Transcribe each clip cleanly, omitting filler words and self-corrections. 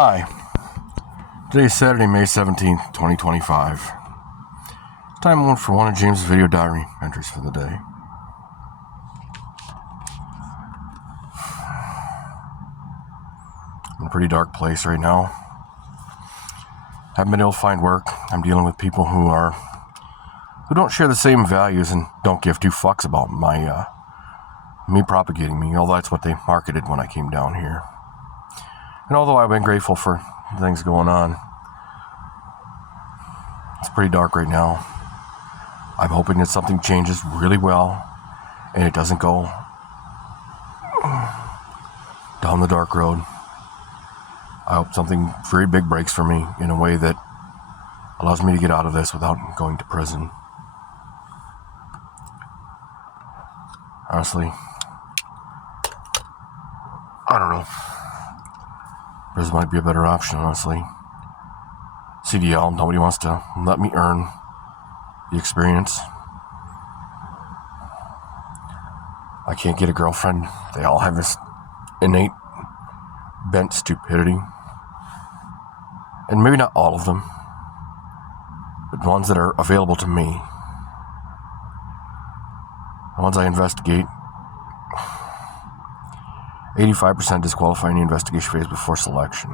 Hi, today is Saturday, May 17th, 2025. Time for one of James' video diary entries for the day. I'm in a pretty dark place right now. Haven't been able to find work. I'm dealing with people who don't share the same values and don't give two fucks about me propagating me, although that's what they marketed when I came down here. And although I've been grateful for things going on, it's pretty dark right now. I'm hoping that something changes really well and it doesn't go down the dark road. I hope something very big breaks for me in a way that allows me to get out of this without going to prison. Honestly, I don't know. Prison might be a better option, honestly. CDL, nobody wants to let me earn the experience. I can't get a girlfriend. They all have this innate bent stupidity. And maybe not all of them, but the ones that are available to me. The ones I investigate, 85% disqualify in the investigation phase before selection.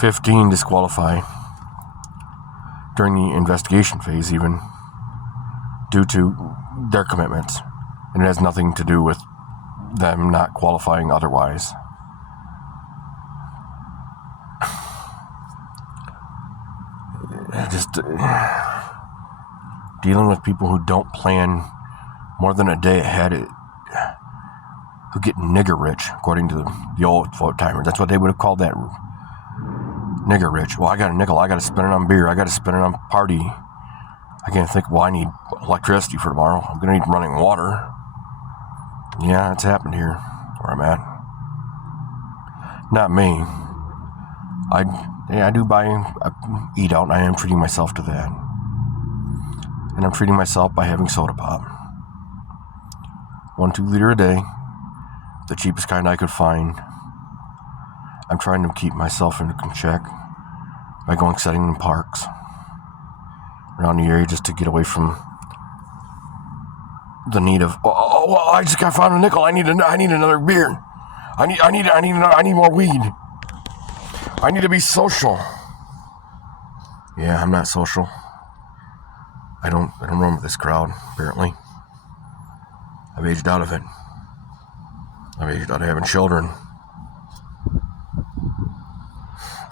15 disqualify during the investigation phase, even due to their commitments, and it has nothing to do with them not qualifying otherwise. Just dealing with people who don't plan more than a day ahead, who get nigger rich, according to the old folk timers. That's what they would have called that. Nigger rich. Well, I got a nickel. I got to spend it on beer. I got to spend it on party. I can't think, well, I need electricity for tomorrow. I'm going to need running water. Yeah, it's happened here where I'm at. Not me. I do eat out, and I am treating myself to that. And I'm treating myself by having soda pop. 1 2 liter a day. The cheapest kind I could find. I'm trying to keep myself in check by going sitting in parks around the area just to get away from the need of well, I just got found a nickel. I need another beer. I need more weed. I need to be social. Yeah, I'm not social. I don't run with this crowd, apparently. I've aged out of it. I've aged out of having children.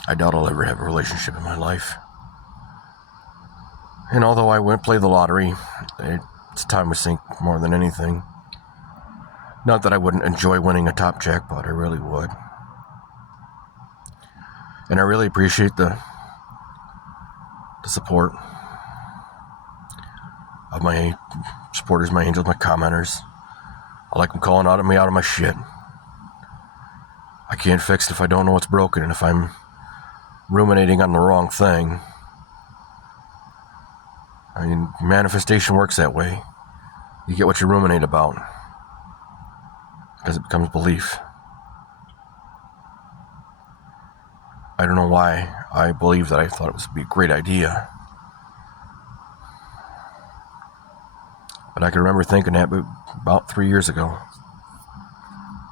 I doubt I'll ever have a relationship in my life. And although I went play the lottery, it's time to sink more than anything. Not that I wouldn't enjoy winning a top jackpot, I really would. And I really appreciate the support of my supporters, my angels, my commenters. I like them calling me out of my shit. I can't fix it if I don't know what's broken, and if I'm ruminating on the wrong thing. I mean, manifestation works that way. You get what you ruminate about, because it becomes belief. I don't know why I believed that I thought it would be a great idea. But I can remember thinking that about 3 years ago.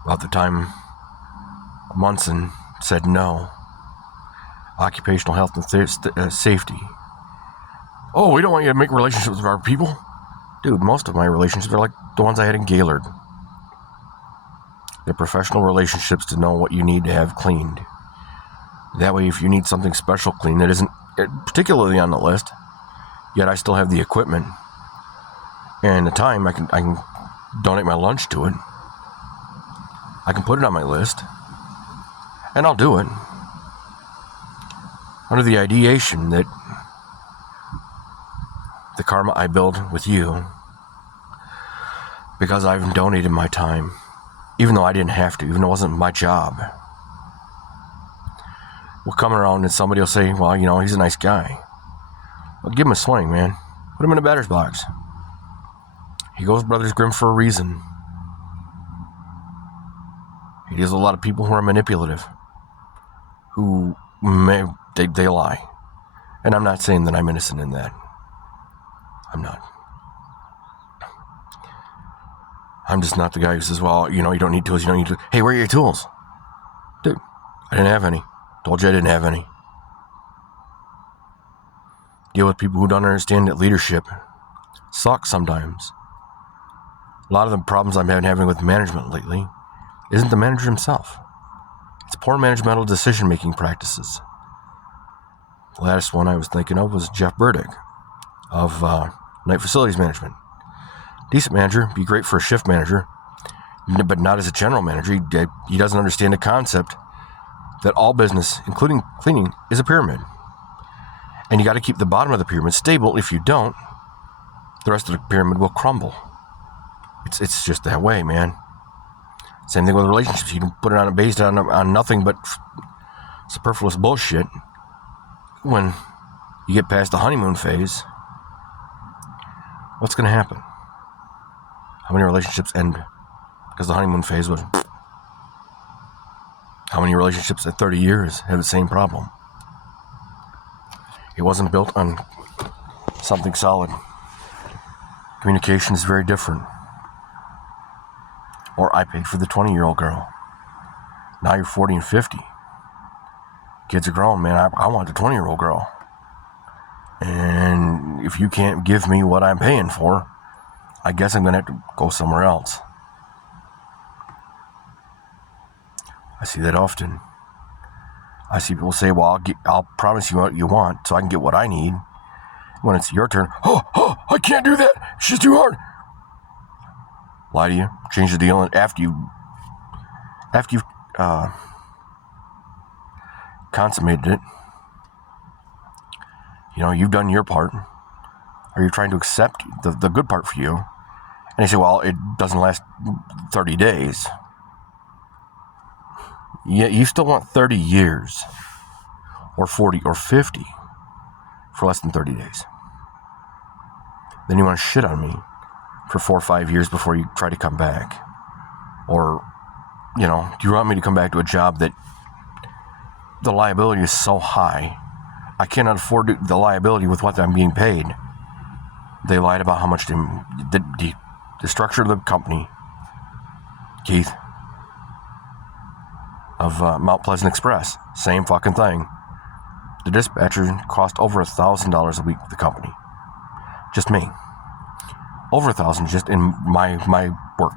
About the time Munson said no. Occupational health and safety. Oh, we don't want you to make relationships with our people. Dude, most of my relationships are like the ones I had in Gaylord. They're professional relationships to know what you need to have cleaned. That way, if you need something special cleaned that isn't particularly on the list, yet I still have the equipment and the time, I can donate my lunch to it. I can put it on my list, and I'll do it. Under the ideation that the karma I build with you, because I've donated my time, even though I didn't have to, even though it wasn't my job. We'll come around and somebody will say, well, he's a nice guy. Well, give him a swing, man. Put him in a batter's box. He goes Brothers Grimm for a reason. He deals with a lot of people who are manipulative, who they lie. And I'm not saying that I'm innocent in that. I'm not. I'm just not the guy who says, well, you don't need tools, you don't need tools. Hey, where are your tools? Dude, I didn't have any. Told you I didn't have any. Deal with people who don't understand that leadership sucks sometimes. A lot of the problems I've been having with management lately isn't the manager himself. It's poor managemental decision-making practices. The last one I was thinking of was Jeff Burdick of Night Facilities Management. Decent manager, be great for a shift manager, but not as a general manager. He doesn't understand the concept that all business, including cleaning, is a pyramid. And you got to keep the bottom of the pyramid stable. If you don't, the rest of the pyramid will crumble. It's just that way, man. Same thing with relationships. You can put it based on nothing but superfluous bullshit. When you get past the honeymoon phase, what's going to happen? How many relationships end because the honeymoon phase was? How many relationships at 30 years have the same problem? It wasn't built on something solid. Communication is very different. Or I paid for the 20-year-old girl. Now you're 40 and 50. Kids are grown, man. I want the 20-year-old girl. And if you can't give me what I'm paying for, I guess I'm going to have to go somewhere else. I see that often. I see people say, well, I'll promise you what you want so I can get what I need. When it's your turn, I can't do that. It's just too hard. Lie to you, change the deal, and after you've consummated it, you've done your part, or you're trying to accept the good part for you, and they say, well, it doesn't last 30 days. Yeah, you still want 30 years, or 40, or 50, for less than 30 days. Then you want to shit on me for 4 or 5 years before you try to come back. Or, do you want me to come back to a job that the liability is so high, I cannot afford the liability with what I'm being paid? They lied about how much the structure of the company, Keith, of Mount Pleasant Express, same fucking thing. The dispatcher cost over $1,000 a week for the company. Just me. Over $1,000 just in my work.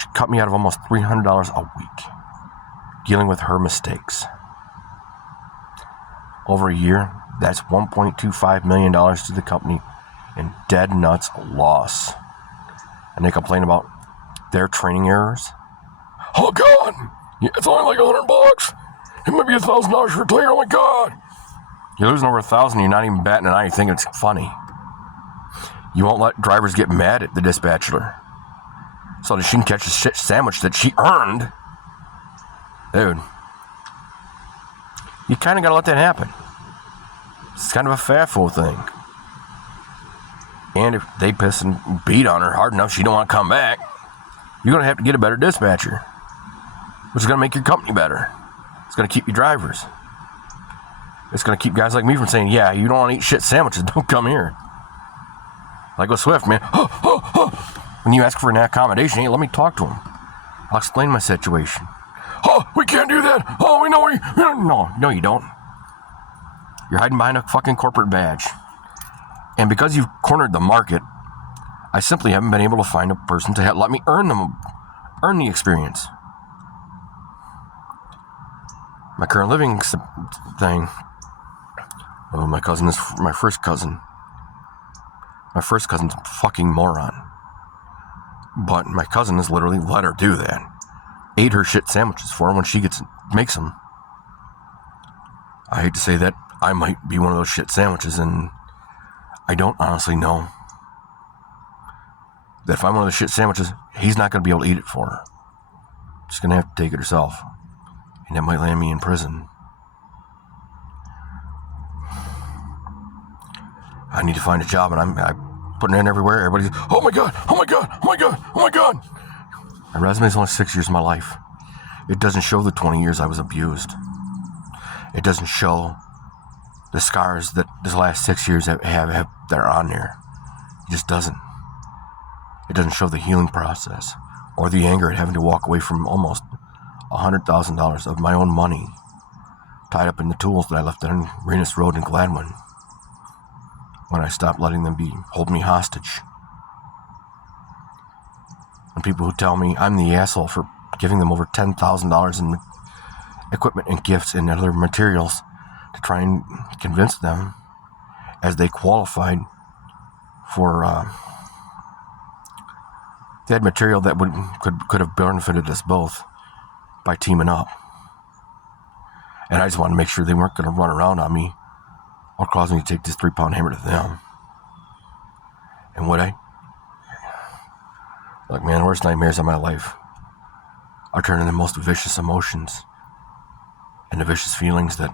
She cut me out of almost $300 a week dealing with her mistakes. Over a year, that's $1.25 million to the company in dead nuts loss. And they complain about their training errors. Oh God, it's only like $100. It might be $1,000 for a clear. Oh my God, you're losing over $1,000. You're not even batting an eye. You think it's funny. You won't let drivers get mad at the dispatcher so that she can catch a shit sandwich that she earned. Dude, you kind of got to let that happen. It's kind of a faffo thing. And if they piss and beat on her hard enough she don't want to come back, you're going to have to get a better dispatcher, which is going to make your company better. It's going to keep you drivers. It's going to keep guys like me from saying, yeah, you don't want to eat shit sandwiches, don't come here. Like with Swift, man. When you ask for an accommodation, hey, let me talk to him. I'll explain my situation. Oh, we can't do that. Oh, we know we... No, you don't. You're hiding behind a fucking corporate badge. And because you've cornered the market, I simply haven't been able to find a person to let me earn the experience. My current living thing. Oh, my cousin is my first cousin. My first cousin's a fucking moron. But my cousin has literally let her do that. Ate her shit sandwiches for her when she makes them. I hate to say that I might be one of those shit sandwiches, and I don't honestly know that if I'm one of the shit sandwiches, he's not going to be able to eat it for her. She's going to have to take it herself. And that might land me in prison. I need to find a job, and I'm putting it in everywhere. Everybody's, oh my God, oh my God, oh my God, oh my God. My resume is only 6 years of my life. It doesn't show the 20 years I was abused. It doesn't show the scars that this last 6 years that are on there. It just doesn't. It doesn't show the healing process or the anger at having to walk away from almost $100,000 of my own money tied up in the tools that I left on Renus Road in Gladwin when I stopped letting them hold me hostage. And people who tell me I'm the asshole for giving them over $10,000 in equipment and gifts and other materials to try and convince them as they qualified for they had material that could have benefited us both by teaming up. And I just wanted to make sure they weren't going to run around on me or cause me to take this 3-pound hammer to them. And would I? Look, man, the worst nightmares of my life are turning the most vicious emotions and the vicious feelings that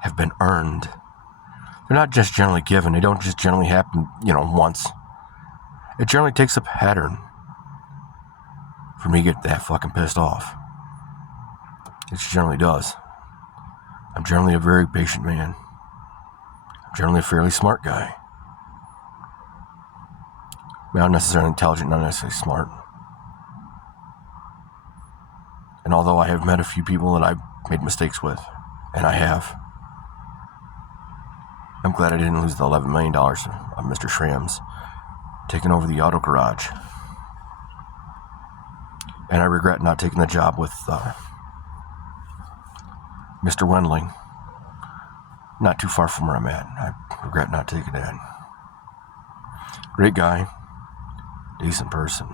have been earned. They're not just generally given. They don't just generally happen, once. It generally takes a pattern for me to get that fucking pissed off. It generally does. I'm generally a very patient man. I'm generally a fairly smart guy. Not necessarily intelligent, not necessarily smart. And although I have met a few people that I've made mistakes with, and I have, I'm glad I didn't lose the $11 million of Mr. Schramm's taking over the auto garage. And I regret not taking the job with Mr. Wendling. Not too far from where I'm at. I regret not taking that. Great guy. Decent person.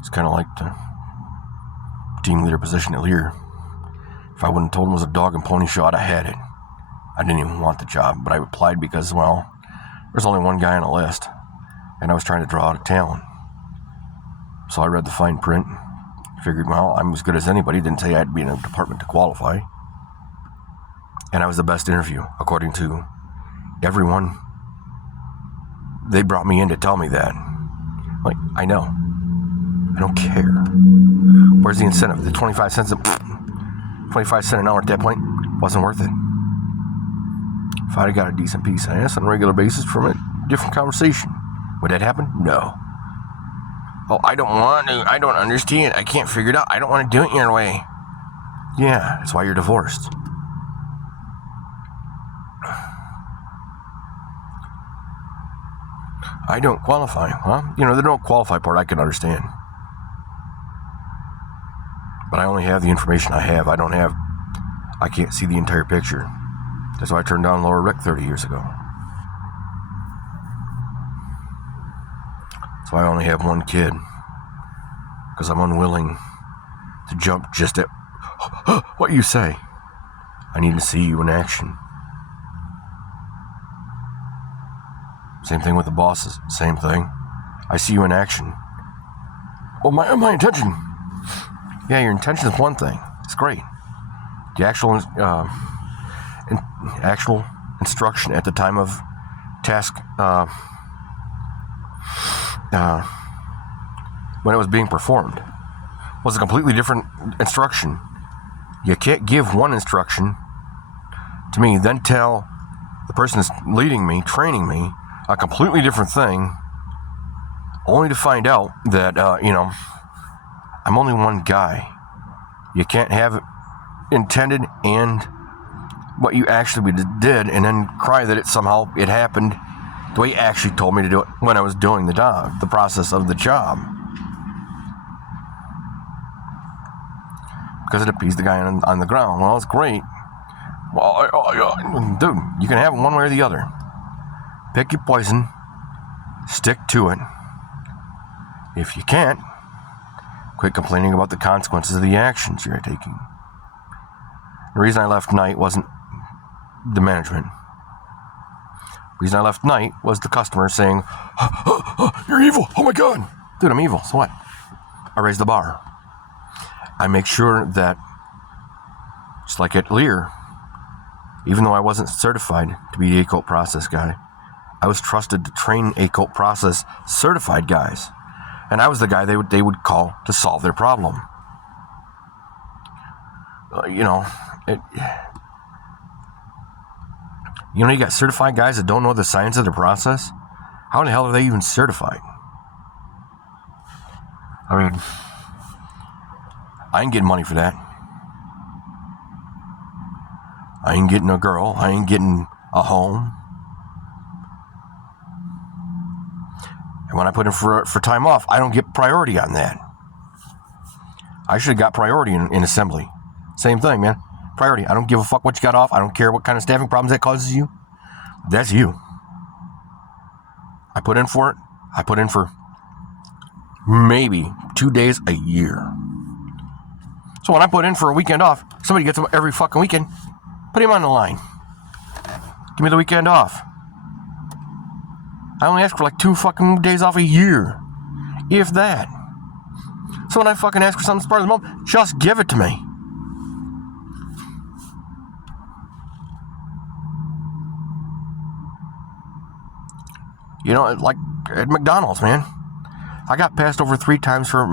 It's kind of like the team leader position at Lear. If I wouldn't have told him it was a dog and pony show, I'd have had it. I didn't even want the job, but I applied because, well, there's only one guy on the list, and I was trying to draw out a talent. So I read the fine print, figured, well, I'm as good as anybody. Didn't say I had to be in a department to qualify. And I was the best interview, according to everyone. They brought me in to tell me that. Like, I know. I don't care. Where's the incentive? The 25 cents an hour at that point wasn't worth it. If I'd have got a decent piece of ass on a regular basis from it, different conversation. Would that happen? No. Oh, I don't want to. I don't understand. I can't figure it out. I don't want to do it your way. Yeah, that's why you're divorced. I don't qualify. Well, the don't qualify part I can understand. But I only have the information I have. I can't see the entire picture. That's why I turned down Lower Rick 30 years ago. That's why I only have one kid. Because I'm unwilling to jump just at what you say. I need to see you in action. Same thing with the bosses. Same thing. I see you in action. Well, my intention. Yeah, your intention is one thing. It's great. The actual instruction at the time of task when it was being performed was a completely different instruction. You can't give one instruction to me, then tell the person that's leading me, training me, a completely different thing, only to find out that, I'm only one guy. You can't have intended and what you actually did and then cry that somehow it happened the way you actually told me to do it when I was doing the process of the job. Because it appeased the guy on the ground. Well, it's great. Well, dude, you can have it one way or the other. Pick your poison. Stick to it. If you can't, quit complaining about the consequences of the actions you're taking. The reason I left Night wasn't the management. The reason I left Night was the customer saying, you're evil. Oh my God. Dude, I'm evil. So what? I raised the bar. I make sure that, just like at Lear, even though I wasn't certified to be the ACOT process guy, I was trusted to train ACOT process certified guys. And I was the guy they would call to solve their problem. you know, you got certified guys that don't know the science of the process. How in the hell are they even certified? I mean, I ain't getting money for that. I ain't getting a girl. I ain't getting a home. And when I put in for time off, I don't get priority on that. I should have got priority in assembly. Same thing, man. Priority. I don't give a fuck what you got off. I don't care what kind of staffing problems that causes you. That's you. I put in for it. I put in for maybe 2 days a year. So when I put in for a weekend off, somebody gets them every fucking weekend. Put him on the line. Give me the weekend off. I only ask for like 2 fucking days off a year. If that. So when I fucking ask for something spur of the moment, just give it to me. Like at McDonald's, man. I got passed over 3 times for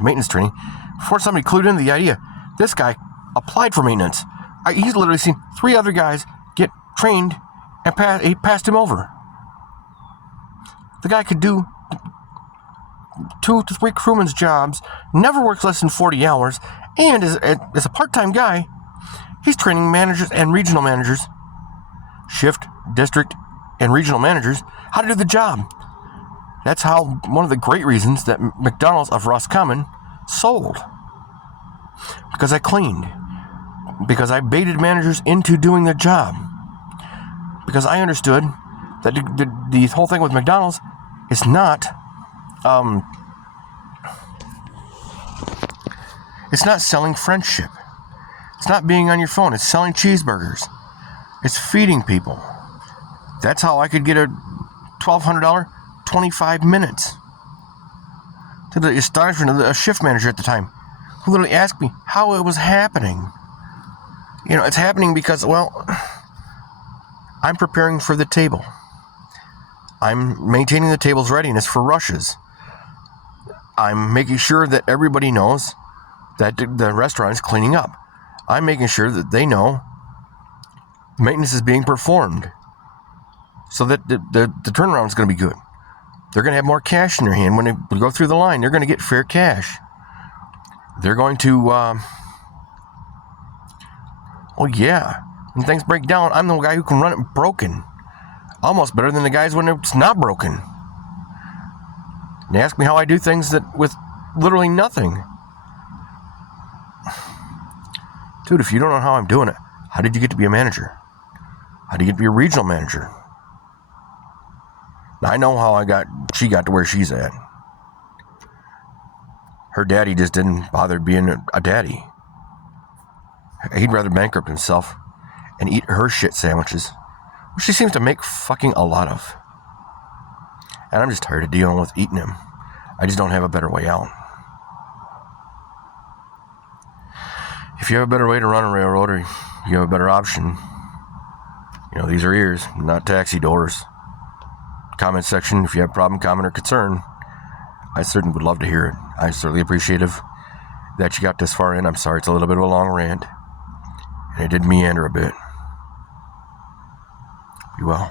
maintenance training before somebody clued into the idea. This guy applied for maintenance. He's literally seen 3 other guys get trained and he passed him over. The guy could do 2 to 3 crewman's jobs, never works less than 40 hours, and as a part-time guy, he's training managers and regional managers, shift, district, and regional managers how to do the job. That's how one of the great reasons that McDonald's of Roscommon sold. Because I cleaned. Because I baited managers into doing their job. Because I understood that the whole thing with McDonald's is not it's not selling friendship. It's not being on your phone. It's selling cheeseburgers. It's feeding people. That's how I could get a $1,200 25 minutes. To the astonishment of a shift manager at the time, who literally asked me how it was happening. It's happening because, I'm preparing for the table. I'm maintaining the table's readiness for rushes. I'm making sure that everybody knows that the restaurant is cleaning up. I'm making sure that they know maintenance is being performed so that the turnaround is going to be good. They're going to have more cash in their hand when they go through the line. They're going to get fair cash. They're going to, when things break down, I'm the guy who can run it broken. Almost better than the guys when it's not broken. They ask me how I do things with literally nothing. Dude, if you don't know how I'm doing it, how did you get to be a manager? How did you get to be a regional manager? Now, I know how she got to where she's at. Her daddy just didn't bother being a daddy. He'd rather bankrupt himself and eat her shit sandwiches, which she seems to make fucking a lot of. And I'm just tired of dealing with eating him. I just don't have a better way out. If you have a better way to run a railroad, or you have a better option, these are ears, not taxi doors. Comment section, if you have a problem, comment, or concern, I certainly would love to hear it. I'm certainly appreciative that you got this far in. I'm sorry it's a little bit of a long rant, and it did meander a bit. Be well.